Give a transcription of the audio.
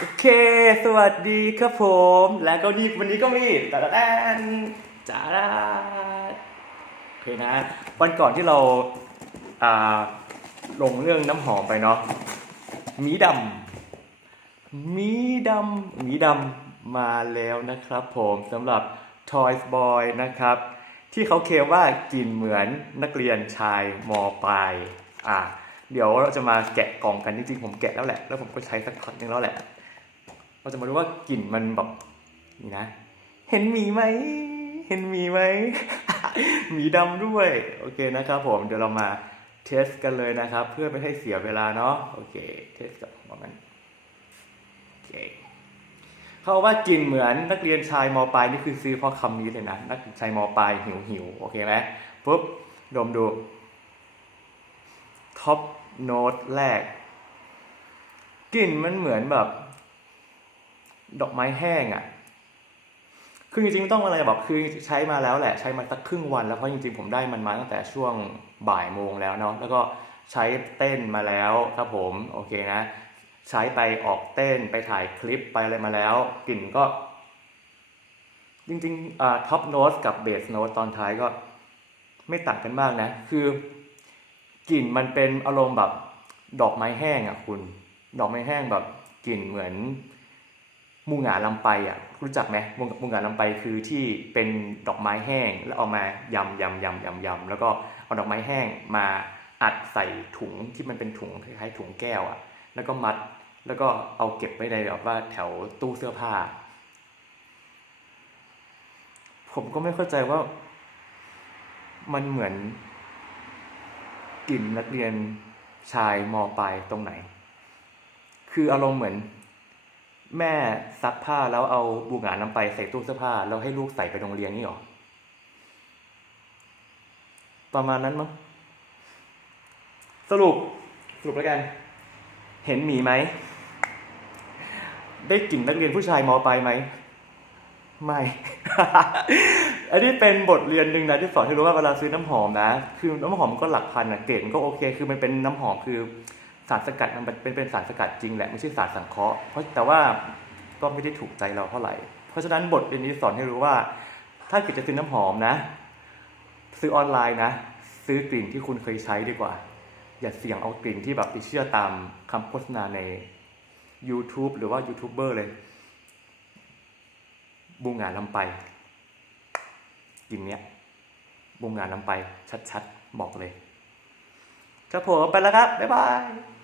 โอเค สวัสดีครับผม แล้วก็นี่วันนี้ก็มีตาดานจ้าดาโอเคนะ วันก่อนที่เราอ่าลงเรื่องน้ำหอมไปเนาะ มีดำ มีดำ มีดำมาแล้วนะครับผมสำหรับ Toys Boy นะครับ ที่เขาเคลมว่ากลิ่นเหมือนนักเรียนชายมปลาย อะเดี๋ยวเราจะมาแกะกล่องกันจริงๆผมแกะแล้วแหละ แล้วผมก็ใช้สักพักหนึงแล้วแหละ เราจะมาดูว่ากลิ่นมันแบบนี่นะ เห็นหมีไหม เห็นหมีไหมหมีดำด้วย โอเคนะครับผม เดี๋ยวเรามาเทสกันเลยนะครับ เพื่อไม่ให้เสียเวลาเนาะ โอเค เทสกับประมาณโอเคเขาว่ากลิ่นเหมือนนักเรียนชายมปลายนี่คือซื้อเพราะคำนี้เลยนะ นักชายมปลายหิวหิวโอเคไหมปุ๊บดมดูท็อปโน้ตแรกกลิ่นมันเหมือนแบบ ดอกไม้แห้งอะ่ะคือจริงๆไม่ต้องอะไรแบบคือใช้มาแล้วแหละใช้มาสักครึ่งวัน แล้วเพราะจริงๆผมได้มันมาตั้งแต่ช่วงบ่ายโมงแล้วเนาะแล้วก็ใช้เต้นมาแล้วครับผมโอเคนะ ใช้ไปออกเต้นไปถ่ายคลิปไปอะไรมาแล้ว กลิ่นก็ จริงๆอ่าท็อปโน้ตกับเบสโน้ตตอนท้ายก็ไม่ต่างกันมากนะ คือกลิ่นมันเป็นอารมณ์แบบดอกไม้แห้งอะคุณ ดอกไม้แห้งแบบกลิ่นเหมือน มูหงาลำไปอะรู้จักไหมมูหงาลำไปคือที่เป็นดอกไม้แห้งแล้วเอามายำยำยำยำยำแล้วก็เอาดอกไม้แห้งมาอัดใส่ถุงที่มันเป็นถุงคล้ายๆถุงแก้วอะ แล้วก็มัดแล้วก็เอาเก็บไว้ในแบบว่าแถวตู้เสื้อผ้า ผมก็ไม่เข้าใจว่ามันเหมือนกลิ่นนักเรียนชายมปลายตรงไหน คืออารมณ์เหมือน แม่ซักผ้าแล้วเอาบูหงาน้ำไปใส่ตู้เสื้อผ้าแล้วให้ลูกใส่ไปโรงเรียนนี่หรอ ประมาณนั้นมั้ง สรุป สรุปแล้วกัน เห็นหมีไหม ได้กลิ่นนักเรียนผู้ชายมปลายไหม ไม่ อันนี้เป็นบทเรียนหนึ่งนะที่สอนให้รู้ว่าเวลาซื้อน้ำหอมนะ คือน้ำหอมก็หลักพันนะเกรดมันก็โอเค คือมันเป็นน้ำหอมคือ สารสกัดมันเป็นเป็นสารสกัดจริงแหละไม่ใช่สารสังเคราะห์เพราะแต่ว่าก็ไม่ได้ถูกใจเราเท่าไหร่ เพราะฉะนั้นบทเรียนนี้สอนให้รู้ว่า ถ้าเกิดจะซื้อน้ำหอมนะ ซื้อออนไลน์นะ ซื้อกลิ่นที่คุณเคยใช้ดีกว่า อย่าเสี่ยงเอากลิ่นที่แบบไปเชื่อตามคำโฆษณาใน YouTube หรือว่ายูทูบเบอร์เลยบูงงานลำไปกลิ่นเนี้ยบูงานลำไปชัดๆ บอกเลยครับผมไปแล้วครับ บ๊ายบาย